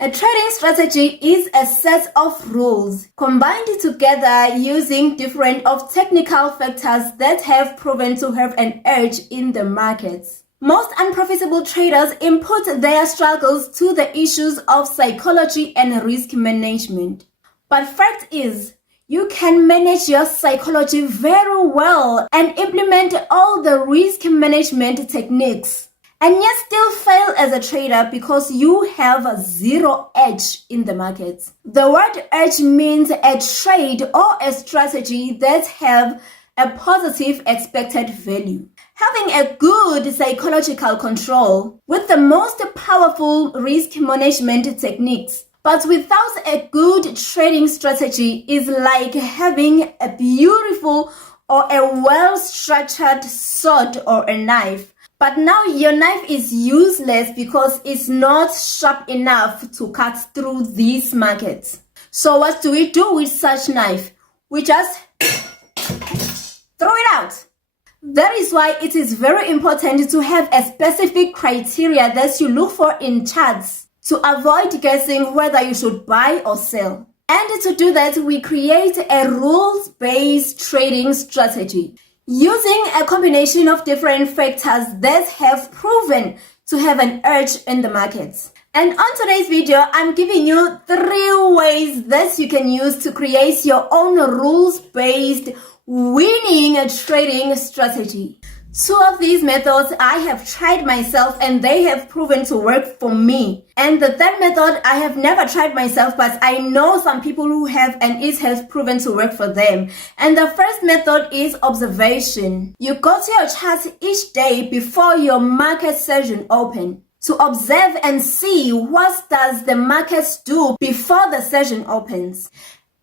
A trading strategy is a set of rules combined together using different of technical factors that have proven to have an edge in the markets. Most unprofitable traders input their struggles to the issues of psychology and risk management. But fact is, you can manage your psychology very well and implement all the risk management techniques and yet still fail as a trader because you have a zero edge in the markets. The word edge means a trade or a strategy that have a positive expected value. Having a good psychological control with the most powerful risk management techniques, but without a good trading strategy is like having a beautiful or a well-structured sword or a knife. But now your knife is useless because it's not sharp enough to cut through these markets. So what do we do with such knife? We just throw it out. That is why it is very important to have a specific criteria that you look for in charts to avoid guessing whether you should buy or sell. And to do that, we create a rules-based trading strategy using a combination of different factors that have proven to have an edge in the markets. And on today's video, I'm giving you 3 ways that you can use to create your own rules-based winning trading strategy. 2 of these methods I have tried myself and they have proven to work for me. And the 3rd method I have never tried myself, but I know some people who have and it has proven to work for them. And the first method is observation. You go to your charts each day before your market session open to observe and see what does the markets do before the session opens.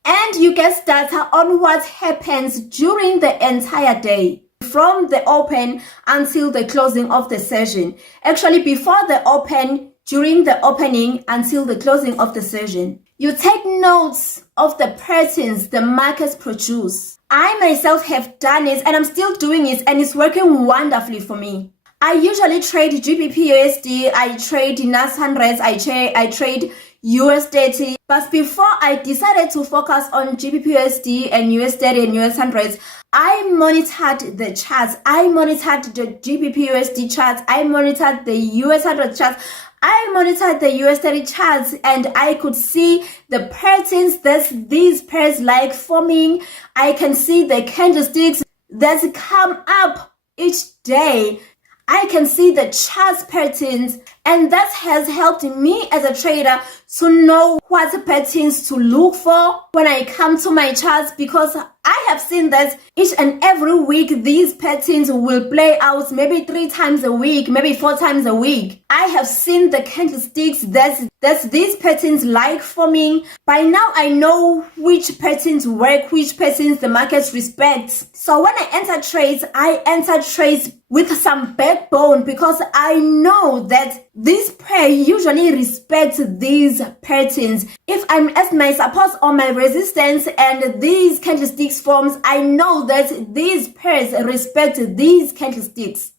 And you get data on what happens during the entire day, from the open until the closing of the session. Actually, before the open, during the opening, until the closing of the session. You take notes of the patterns the markets produce. I myself have done it and I'm still doing it and it's working wonderfully for me. I usually trade GBP/USD, I trade NAS 100s, I trade USD. But before I decided to focus on GBP/USD and USD and US 100s, I monitored the charts. I monitored the GBP/USD charts. I monitored the US 100 charts. I monitored the USD charts and I could see the patterns that these pairs like forming. I can see the candlesticks that come up each day. I can see the chart patterns, and that has helped me as a trader to know what patterns to look for when I come to my charts, because I have seen that each and every week these patterns will play out maybe 3 times a week, maybe 4 times a week. I have seen the candlesticks that these patterns like forming. By now I know which patterns work, which patterns the markets respect. So when I enter trades with some backbone, because I know that this pair usually respects these patterns. If I'm at my support or my resistance and these candlesticks forms, I know that these pairs respect these candlesticks.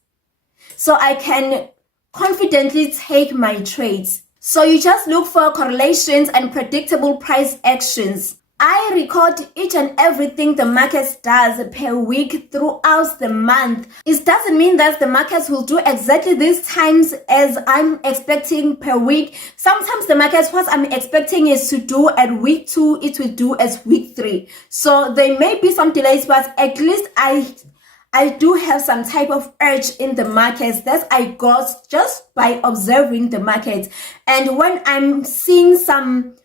So I can confidently take my trades. So you just look for correlations and predictable price actions. I record each and everything the markets does per week throughout the month. It doesn't mean that the markets will do exactly these times as I'm expecting per week. Sometimes the markets, what I'm expecting is to do at week 2, it will do as week 3. So there may be some delays, but at least I do have some type of edge in the markets that I got just by observing the markets. And when I'm seeing some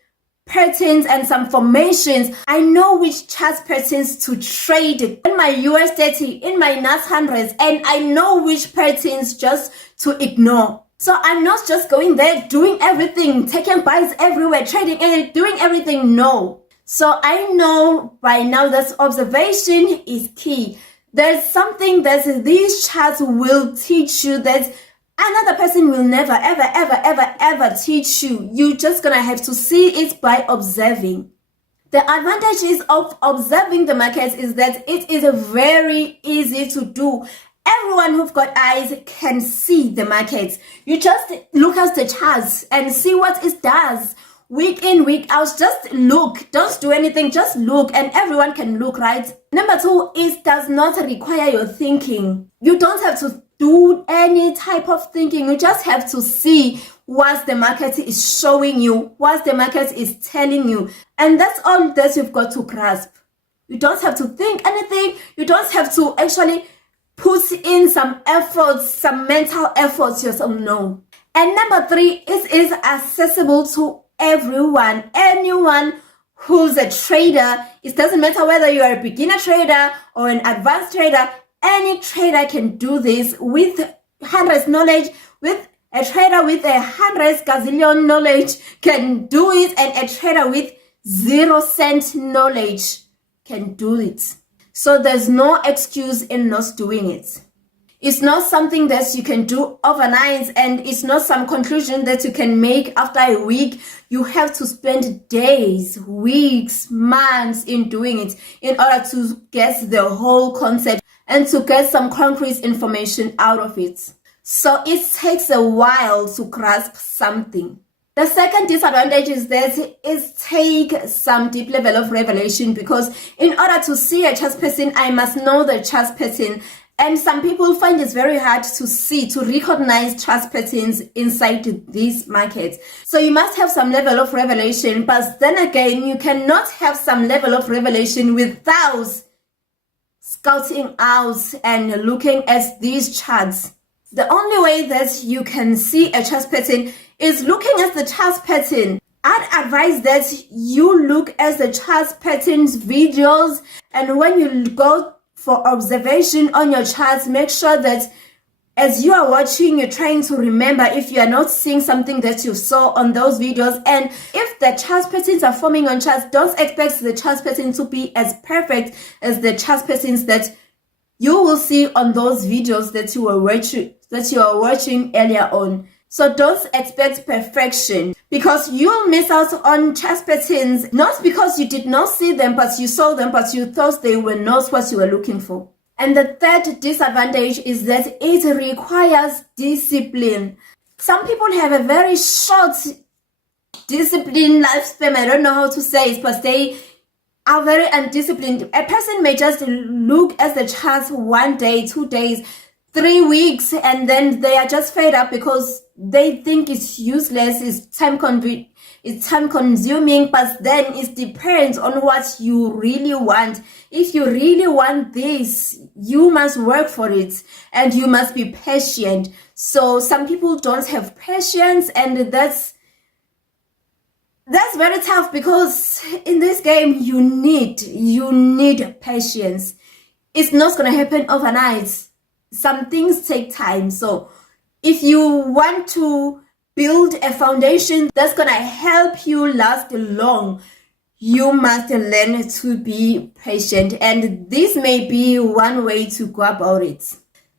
patterns and some formations, I know which chart patterns to trade in my USD, in my NAS 100s, and I know which patterns just to ignore. So I'm not just going there doing everything, taking buys everywhere, trading and doing everything. No. So I know by now that observation is key. There's something that these charts will teach you that another person will never, ever teach you. You're just gonna have to see it by observing. The advantages of observing the markets is that it is very easy to do. Everyone who've got eyes can see the markets. You just look at the charts and see what it does. Week in, week out, just look. Don't do anything, just look, and everyone can look, right? Number two, it does not require your thinking. You don't have to do any type of thinking. You just have to see what the market is showing you, what the market is telling you. And that's all that you've got to grasp. You don't have to think anything. You don't have to actually put in some efforts, some mental efforts yourself. No. And number three, it is accessible to everyone, anyone who's a trader. It doesn't matter whether you are a beginner trader or an advanced trader. Any trader can do this with hundreds knowledge. With a trader with 100 gazillion knowledge can do it, and a trader with 0 cent knowledge can do it. So there's no excuse in not doing it. It's not something that you can do overnight, and it's not some conclusion that you can make after a week. You have to spend days, weeks, months in doing it in order to get the whole concept and to get some concrete information out of it. So it takes a while to grasp something. The second disadvantage is that it takes some deep level of revelation, because in order to see a chart pattern, I must know the chart pattern. And some people find it very hard to recognize chart patterns inside these markets. So you must have some level of revelation, but then again, you cannot have some level of revelation without scouting out and looking at these charts. The only way that you can see a chart pattern is looking at the chart pattern. I'd advise that you look at the chart patterns videos, and when you go for observation on your charts, make sure that as you are watching, you're trying to remember if you are not seeing something that you saw on those videos. And if the chart patterns are forming on charts, don't expect the chart pattern to be as perfect as the chart patterns that you will see on those videos that you are watching earlier on. So don't expect perfection, because you'll miss out on chart patterns, not because you did not see them, but you saw them, but you thought they were not what you were looking for. And the third disadvantage is that it requires discipline. Some people have a very short discipline lifespan. I don't know how to say it, but they are very undisciplined. A person may just look at the charts 1 day, 2 days, 3 weeks, and then they are just fed up because they think it's useless, it's time consuming. But then it depends on what you really want. If you really want this, you must work for it, and you must be patient. So some people don't have patience, and that's very tough, because in this game you need patience. It's not going to happen overnight. Some things take time. So if you want to build a foundation that's going to help you last long, you must learn to be patient, and this may be one way to go about it.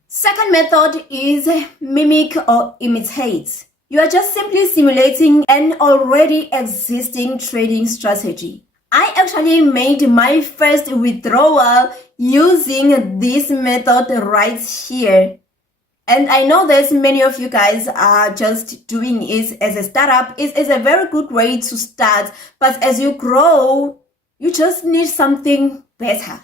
Second method is mimic or imitate. You are just simply simulating an already existing trading strategy. I actually made my first withdrawal using this method right here. And I know that many of you guys are just doing it as a startup. It is a very good way to start, but as you grow, you just need something better.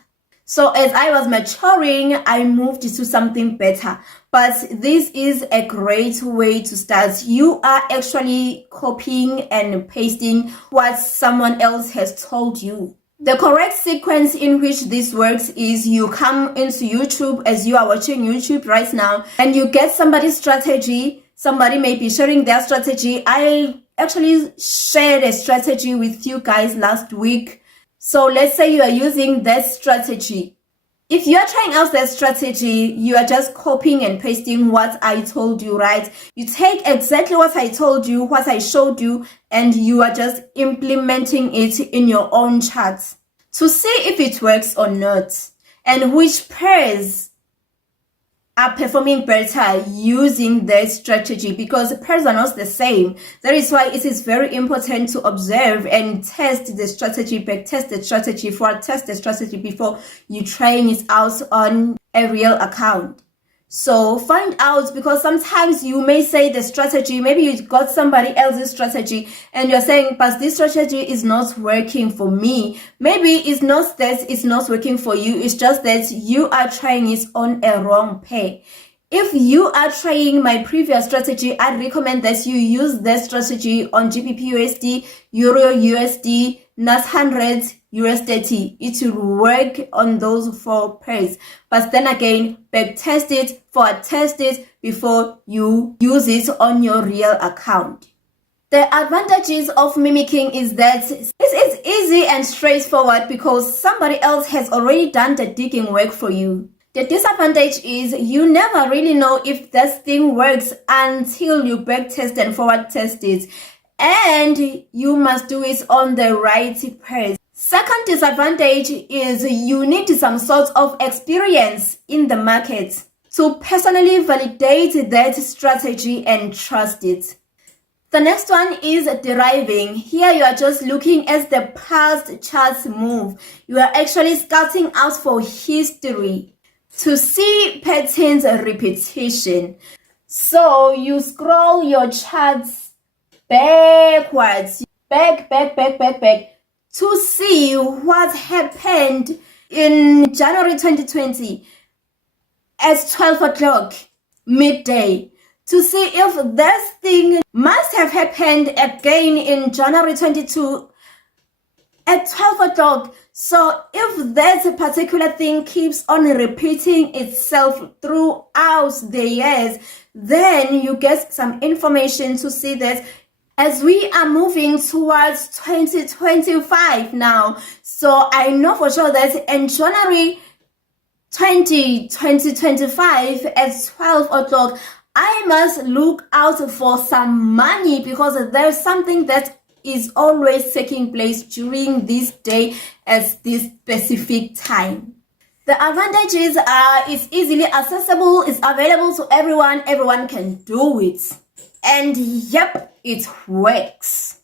So as I was maturing, I moved to something better. But this is a great way to start. You are actually copying and pasting what someone else has told you. The correct sequence in which this works is you come into YouTube as you are watching YouTube right now, and you get somebody's strategy. Somebody may be sharing their strategy. I actually shared a strategy with you guys last week. So let's say you are using that strategy. If you are trying out that strategy, you are just copying and pasting what I told you, right? You take exactly what I told you, what I showed you, and you are just implementing it in your own charts to see if it works or not, and which pairs are performing better using their strategy, because pairs are not the same. That is why it is very important to observe and test the strategy, backtest the strategy, forward test the strategy before you trying it out on a real account. So find out, because sometimes you may say the strategy, maybe you got somebody else's strategy and you're saying, but this strategy is not working for me. Maybe it's not that it's not working for you. It's just that you are trying it on a wrong pair. If you are trying my previous strategy, I recommend that you use that strategy on GBP USD, Euro USD, NAS 100, US30. It will work on those 4 pairs. But then again, back test it, forward test it before you use it on your real account. The advantages of mimicking is that it's easy and straightforward because somebody else has already done the digging work for you. The disadvantage is you never really know if this thing works until you back test and forward test it. And you must do it on the right pairs. Second disadvantage is you need some sort of experience in the market to personally validate that strategy and trust it. The next one is deriving. Here you are just looking at the past charts move. You are actually scouting out for history to see patterns repetition. So you scroll your charts backwards, back to see what happened in January 2020 at 12 o'clock midday, to see if this thing must have happened again in January 22 at 12 o'clock. So if that particular thing keeps on repeating itself throughout the years, then you get some information to see that as we are moving towards 2025 now. So I know for sure that in January 2025 at 12 o'clock, I must look out for some money, because there's something that is always taking place during this day at this specific time. The advantages are it's easily accessible, it's available to everyone can do it. And yep, it works.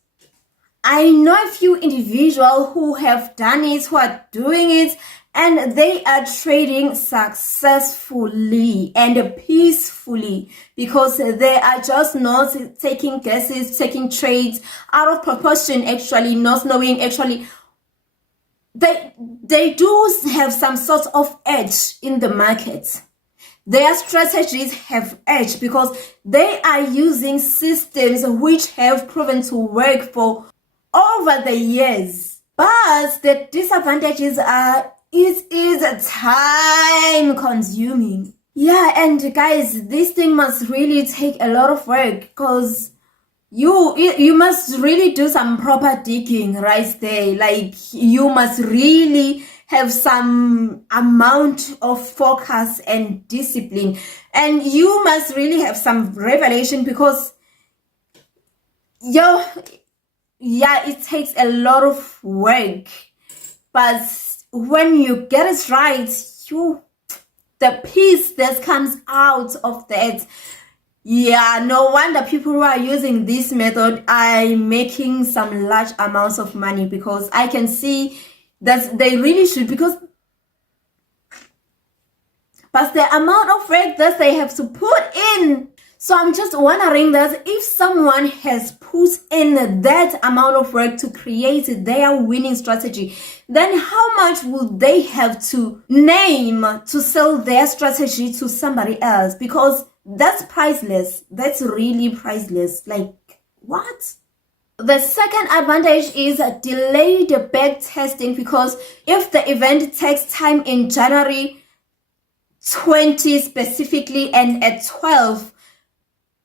I know a few individuals who have done it, who are doing it, and they are trading successfully and peacefully, because they are just not taking guesses, taking trades out of proportion, actually not knowing actually. They do have some sort of edge in the market. Their strategies have edge because they are using systems which have proven to work for over the years. But the disadvantages are it is time consuming. Yeah, and guys, this thing must really take a lot of work, because you must really do some proper digging right there. Like, you must really have some amount of focus and discipline, and you must really have some revelation, because it takes a lot of work. But when you get it right, the peace that comes out of that, no wonder people who are using this method are making some large amounts of money, because I can see that they really should, but the amount of work that they have to put in. So I'm just wondering that if someone has put in that amount of work to create their winning strategy, then how much would they have to name to sell their strategy to somebody else? Because that's priceless. That's really priceless. Like, what? The second advantage is delayed back testing, because if the event takes time in January 20 specifically and at 12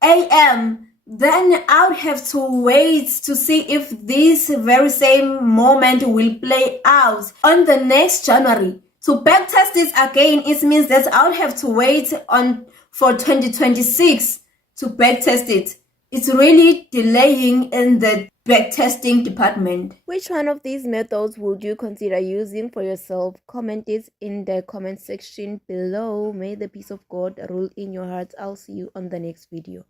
a.m., then I would have to wait to see if this very same moment will play out on the next January. To backtest this again, it means that I would have to wait for 2026 to backtest it. It's really delaying in the backtesting department. Which one of these methods would you consider using for yourself? Comment it in the comment section below. May the peace of God rule in your hearts. I'll see you on the next video.